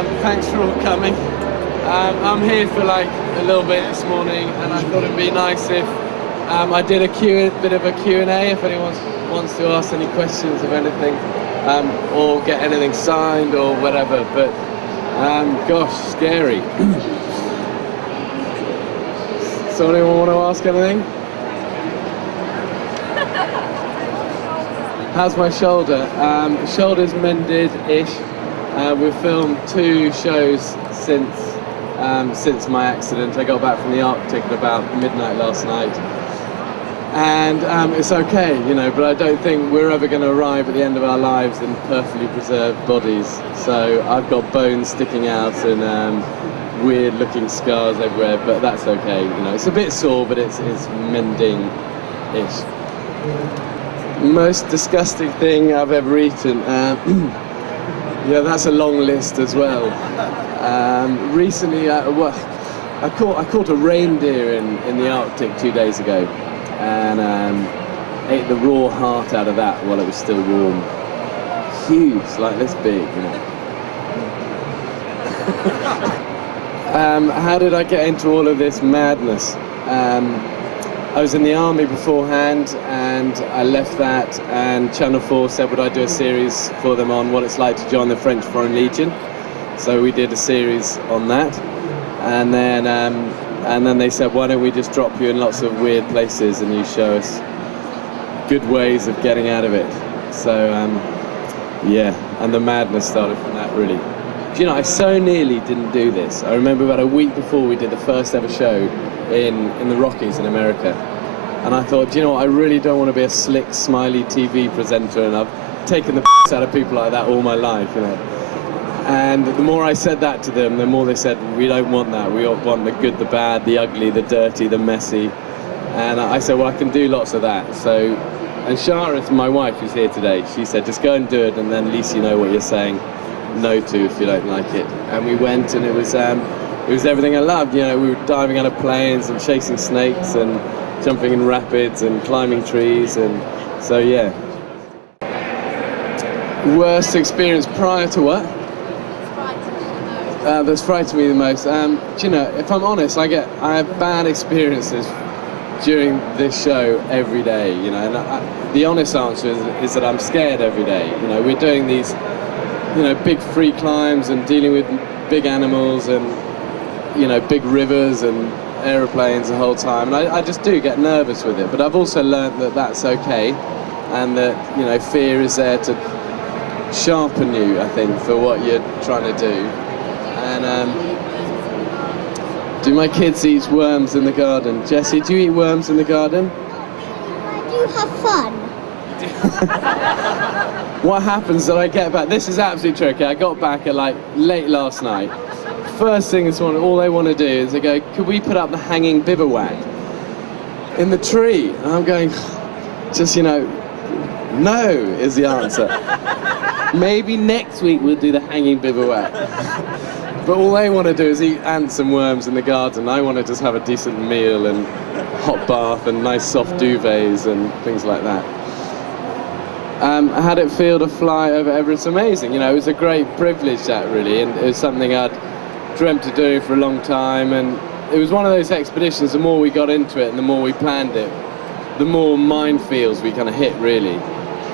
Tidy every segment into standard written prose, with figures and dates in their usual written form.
Thanks for all coming. I'm here for like a little bit this morning, and I thought it'd be nice if I did a bit of a Q&A if anyone wants to ask any questions of anything, or get anything signed or whatever. But gosh, scary. So anyone want to ask anything? How's my shoulder? Shoulder's mended-ish. We've filmed 2 shows since my accident. I got back from the Arctic at about midnight last night, and it's okay, you know. But I don't think we're ever going to arrive at the end of our lives in perfectly preserved bodies. So I've got bones sticking out and weird-looking scars everywhere. But that's okay, you know. It's a bit sore, but it's mending-ish. Most disgusting thing I've ever eaten. Yeah, that's a long list as well. Recently, I caught a reindeer in the Arctic 2 days ago, and ate the raw heart out of that while it was still warm. Huge, like this big, you know. How did I get into all of this madness? I was in the army beforehand, and I left that, and Channel 4 said would I do a series for them on what it's like to join the French Foreign Legion. So we did a series on that, and then they said, why don't we just drop you in lots of weird places and you show us good ways of getting out of it. So yeah, and the madness started from that, really. Do you know, I so nearly didn't do this. I remember about a week before we did the first ever show in the Rockies in America, and I thought, do you know what, I really don't want to be a slick, smiley TV presenter, and I've taken the piss out of people like that all my life, you know. And the more I said that to them, the more they said, we don't want that, we want the good, the bad, the ugly, the dirty, the messy. And I said, well, I can do lots of that. So, and Shara, my wife, who's here today, she said, just go and do it, and then at least you know what you're saying no to if you don't like it. And we went, and it was everything I loved. You know, we were diving out of planes and chasing snakes and jumping in rapids and climbing trees, and so yeah. Worst experience prior to what? That's frightened me the most. Do you know, if I'm honest, I have bad experiences during this show every day. You know, and the honest answer is that I'm scared every day. You know, we're doing these, you know, big free climbs and dealing with big animals and, you know, big rivers and aeroplanes the whole time, and I just do get nervous with it. But I've also learned that that's okay, and that, you know, fear is there to sharpen you, I think, for what you're trying to do. And do my kids eat worms in the garden? Jessie, do you eat worms in the garden? I do have fun. What happens that I get back? This is absolutely tricky. I got back at like late last night. First thing this morning, all they want to do is they go, could we put up the hanging bivouac in the tree? And I'm going, just, you know, no is the answer. Maybe next week we'll do the hanging bivouac. But all they want to do is eat ants and worms in the garden. I want to just have a decent meal and hot bath and nice soft duvets and things like that. How did it feel to fly over Everest? Amazing. You know, it was a great privilege, that, really, and it was something I'd dreamt of doing for a long time, and it was one of those expeditions, the more we got into it and the more we planned it, the more minefields we kind of hit, really.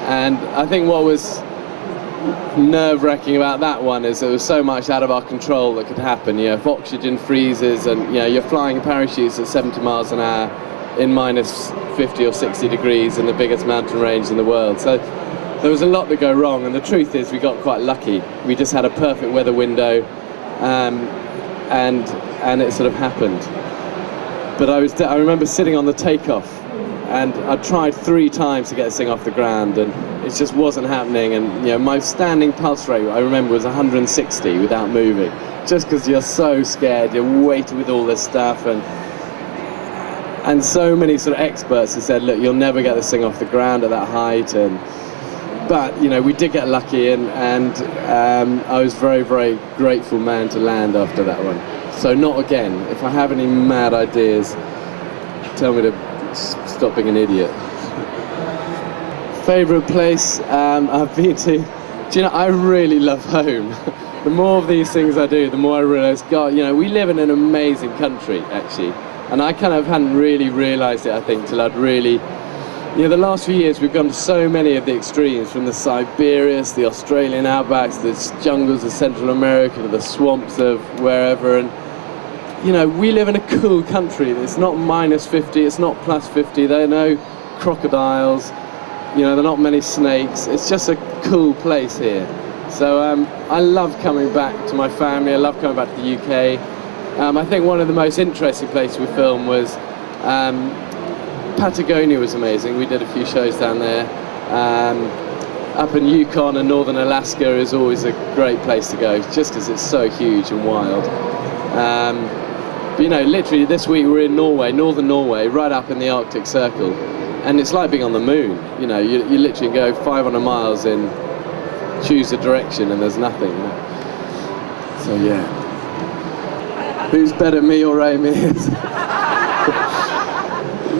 And I think what was nerve-wracking about that one is there was so much out of our control that could happen. You know, if oxygen freezes and, you know, you're flying parachutes at 70 miles an hour in minus 50 or 60 degrees in the biggest mountain range in the world. So there was a lot to go wrong, and the truth is we got quite lucky. We just had a perfect weather window, and it sort of happened. But I remember sitting on the takeoff, and I tried 3 times to get this thing off the ground, and it just wasn't happening. And, you know, my standing pulse rate, I remember, was 160 without moving, just because you're so scared, you're weighted with all this stuff, and so many sort of experts have said, look, you'll never get this thing off the ground at that height. But, you know, we did get lucky, and I was very, very grateful man to land after that one. So not again. If I have any mad ideas, tell me to stop being an idiot. Favourite place I've been to? Do you know, I really love home. the more of these things I do, the more I realise, God, you know, we live in an amazing country, actually. And I kind of hadn't really realised it, I think, till I'd really... You know, the last few years we've gone to so many of the extremes, from the Siberias, the Australian outbacks, the jungles of Central America, to the swamps of wherever. And, you know, we live in a cool country. It's not minus 50, it's not plus 50. There are no crocodiles. You know, there are not many snakes. It's just a cool place here. So I love coming back to my family. I love coming back to the UK. I think one of the most interesting places we filmed was Patagonia was amazing. We did a few shows down there. Up in Yukon and northern Alaska is always a great place to go, just because it's so huge and wild. But, you know, literally this week we're in Norway, northern Norway, right up in the Arctic Circle. And it's like being on the moon. You know, you literally go 500 miles in, choose a direction, and there's nothing. You know? So yeah. Who's better, me or Ray Mears?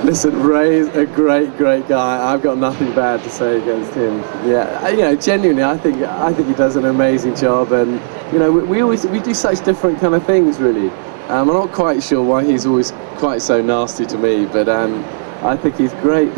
Listen, Ray's a great guy. I've got nothing bad to say against him. Yeah, you know, genuinely, I think he does an amazing job, and you know, we do such different kind of things, really. I'm not quite sure why he's always quite so nasty to me, but I think he's great.